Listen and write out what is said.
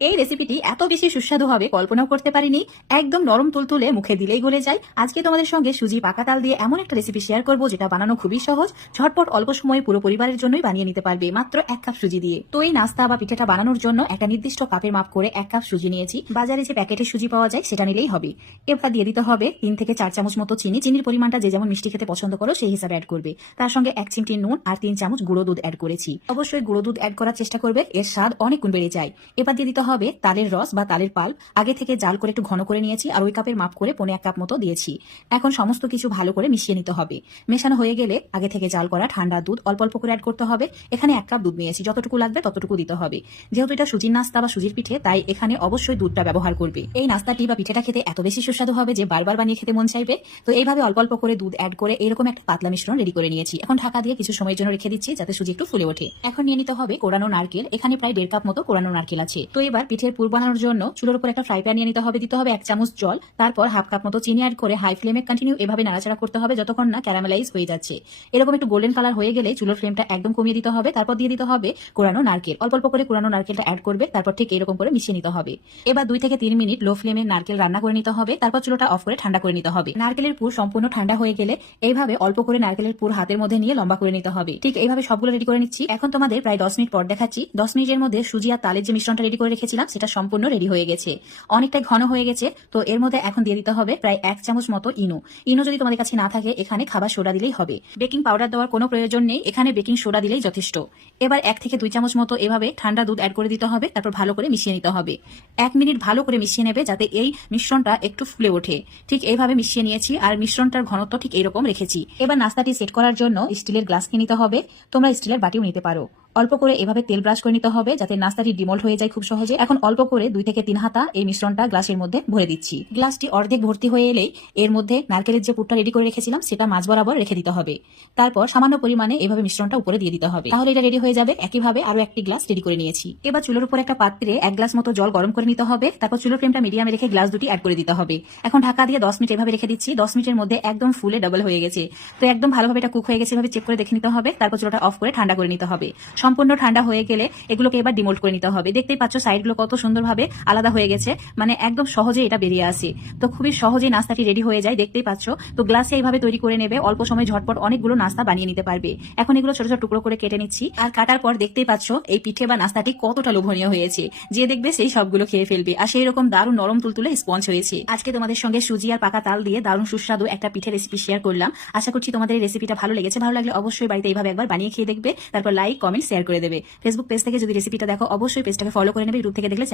এই রেসিপিটি এত বেশি সুস্বাদু হবে, কল্পনাও করতে পারিনি। একদম নরম তুলতুলে মুখে দিলেই গলে যায়। আজকে তোমাদের সঙ্গে সুজি পাকা তাল দিয়ে এমন একটা রেসিপি শেয়ার করব, যেটা বানানো খুবই সহজ। ঝটপট অল্প সময়ে পুরো পরিবারের জন্যই বানিয়ে নিতে পারবে, মাত্র এক কাপ সুজি দিয়ে। তো এই নাস্তা বা পিঠাটা বানানোর জন্য একটা নির্দিষ্ট কাপের মাপ করে এক কাপ সুজি নিয়েছি। বাজারে যে প্যাকেটে সুজি পাওয়া যায়, সেটা নিলেই হবে। এবার দিয়ে দিতে হবে তিন থেকে চার চামচ মতো চিনি। চিনির পরিমাণটা যে যেমন মিষ্টি খেতে পছন্দ করো, সেই হিসাবে অ্যাড করবে। তার সঙ্গে এক চিমটি নুন আর তিন চামচ গুঁড়ো দুধ অ্যাড করেছি। অবশ্যই গুঁড়ো দুধ অ্যাড করার চেষ্টা করবে, এর স্বাদ অনেক গুণ বেড়ে যায়। এবার দিয়ে দিতে হবে তালের রস বা তালের পাল্প আগে থেকে জাল করে একটু ঘন করে নিয়েছি আর ওই কাপের মাপ করে পনে এক কাপ মতো দিয়েছি। এখন সমস্ত কিছু ভালো করে মিশিয়ে নিতে হবে। মেশানো হয়ে গেলে আগে থেকে জাল করা ঠান্ডা দুধ অল্প অল্প করে অ্যাড করতে হবে। এখানে এক কাপ দুধ নিয়েছি, যতটুকু লাগবে ততটুকু দিতে হবে। যেহেতু এটা সুজির নাস্তা বা সুজির পিঠে, তাই এখানে অবশ্যই দুধটা ব্যবহার করবে। এই নাস্তাটি বা পিঠেটা খেতে এত বেশি সুস্বাদু হবে যে বারবার বানিয়ে খেতে মন চাইবে। তো এইভাবে অল্প অল্প করে দুধ অ্যাড করে এরকম একটা পাতলা মিশ্রণ রেডি করে নিয়েছি। এখন ঢাকা দিয়ে কিছু সময়ের জন্য রেখে দিচ্ছি যাতে সুজি একটু ফুলে ওঠে। এখন নিয়ে নিতে হবে কোরানো নারকেল। এখানে প্রায় দেড় কাপ মতো কোরানো নারকেল আছে। তো এবার পিঠের পুর বানানোর জন্য চুলোর উপর একটা ফ্রাই প্যান নিয়ে নিতে হবে, দিতে হবে এক চামচ জল, তারপর হাফ কাপ মতো চিনি অ্যাড করে হাই ফ্লেমে কন্টিনিউ এভাবে নাড়াচাড়া করতে হবে যতক্ষণ না ক্যারামেলাইজ হয়ে যাচ্ছে। এরকম একটু গোল্ডেন কালার হয়ে গেলে চুলোর ফ্লেমটা একদম কমিয়ে দিতে হবে, তারপর দিয়ে দিতে হবে কোরানো নারকেল। অল্প অল্প করে কোরানো নারকেলটা অ্যাড করবে, তারপর ঠিক এরকম করে মিশিয়ে নিতে হবে। এবার দুই থেকে তিন মিনিট লো ফ্লেমে নারকেল রান্না করে নিতে হবে, তারপর চুলোটা অফ করে ঠান্ডা করে নিতে হবে। নারকেলের পুর সম্পূর্ণ ঠান্ডা হয়ে গেলে এইভাবে অল্প করে নারকেলের পুর হাতের মধ্যে নিয়ে লম্বা করে নিতে হবে। ঠিক এইভাবে সবগুলো রেডি করে নিচ্ছি। এখন তোমাদের প্রায় দশ মিনিট পর দেখাচ্ছি। দশ মিনিটের মধ্যে সুজি আর তালের যে মিশ্রণটা রেডি করে রেখেছিলাম সেটা সম্পূর্ণ রেডি হয়ে গেছে। অনেকটাই ঘন হয়ে গেছে, তো এর মধ্যে এখন দিয়ে দিতে হবে প্রায় এক চামচ মতো ইনো। ইনো যদি তোমাদের কাছে না থাকে, এখানে খাবার সোডা দিলেই হবে। বেকিং পাউডার দেওয়ার কোনো প্রয়োজন নেই, এখানে বেকিং সোডা দিলেই যথেষ্ট। এবার এক থেকে দুই চামচ মতো এভাবে ঠান্ডা দুধ অ্যাড করে দিতে হবে, তারপর ভালো করে মিশিয়ে নিতে হবে। এক মিনিট ভালো করে মিশিয়ে নেবে, যাতে এই মিশ্রণটা একটু ফুলে ওঠে। ঠিক এইভাবে মিশিয়ে নিয়েছি, আর মিশ্রণটার ঘনত্ব ঠিক এরকম রেখেছি। এবার নাস্তাটি সেট করার জন্য স্টিলের গ্লাস কিনে নিতে হবে। তোমরা স্টিলের বাটিও নিতে পারো। অল্প করে এভাবে তেল ব্রাশ করে নিতে হবে যাতে নাস্তাটি ডিমল্ট হয়ে যায় খুব সহজে। এখন অল্প করে দুই থেকে তিন হাতা এই মিশ্রণটা গ্লাসের মধ্যে ভরে দিচ্ছি। গ্লাসটি অর্ধেক ভর্তি হয়ে এলেই এর মধ্যে নারকেলের যে পুরটা রেডি করে রেখেছিলাম, সেটা মাঝ বরাবর রেখে দিতে হবে। তারপর সামান্য পরিমাণে এভাবে মিশ্রণটা উপরে দিয়ে দিতে হবে। তাহলে এটা রেডি হয়ে যাবে। একইভাবে আরও একটি গ্লাস রেডি করে নিয়েছি। এবার চুলোর উপর একটা পাত্রে এক গ্লাস মতো জল গরম করে নিতে হবে। তারপর চুলোর ফ্লেমটা মিডিয়ামে রেখে গ্লাস দুটি অ্যাড করে দিতে হবে। এখন ঢাকা দিয়ে দশ মিনিট এভাবে রেখে দিচ্ছি। দশ মিনিটের মধ্যে একদম ফুলে ডাবল হয়ে গেছে। তো একদম ভালোভাবে এটা কুক হয়ে গেছে। এভাবে চেক করে দেখে নিতে হবে। তারপর চুলোটা অফ করে ঠান্ডা করে নিতে হবে। সম্পূর্ণ ঠান্ডা হয়ে গেলে এগুলোকে এবার ডিমোল্ড করে নিতে হবে। দেখতেই পাচ্ছ সাইডগুলো কত সুন্দরভাবে আলাদা হয়ে গেছে। মানে একদম সহজে এটা বেরিয়ে আসে। তো খুবই সহজেই নাস্তাটি রেডি হয়ে যায়, দেখতেই পাচ্ছ। তো গ্লাসে এইভাবে তৈরি করে নেবে, অল্প সময় ঝটপট অনেকগুলো নাস্তা বানিয়ে নিতে পারবে। এখন এগুলো ছোট ছোট টুকরো করে কেটে নিচ্ছি। আর কাটার পর দেখতেই পাচ্ছ এই পিঠে বা নাস্তাটি কতটা লোভনীয় হয়েছে। যে দেখবে সেই সবগুলো খেয়ে ফেলবে। আর সেই রকম দারুণ নরম তুলতুলে স্পঞ্জ হয়েছে। আজকে তোমাদের সঙ্গে সুজি আর পাকা তাল দিয়ে দারুণ সুস্বাদু একটা পিঠে রেসিপি শেয়ার করলাম। আশা করছি তোমাদের এই রেসিপিটা ভালো লেগেছে। ভালো লাগলে অবশ্যই বাড়িতে এইভাবে একবার বানিয়ে খেয়ে দেখবে। তারপর লাইক কমেন্ট শেয়ার করে দেবে। ফেসবুক পেজ থেকে যদি রেসিপিটা দেখো, অবশ্যই পেজটাকে ফলো করে নেবে ইউটিউব থেকে দেখলে চ্যানেল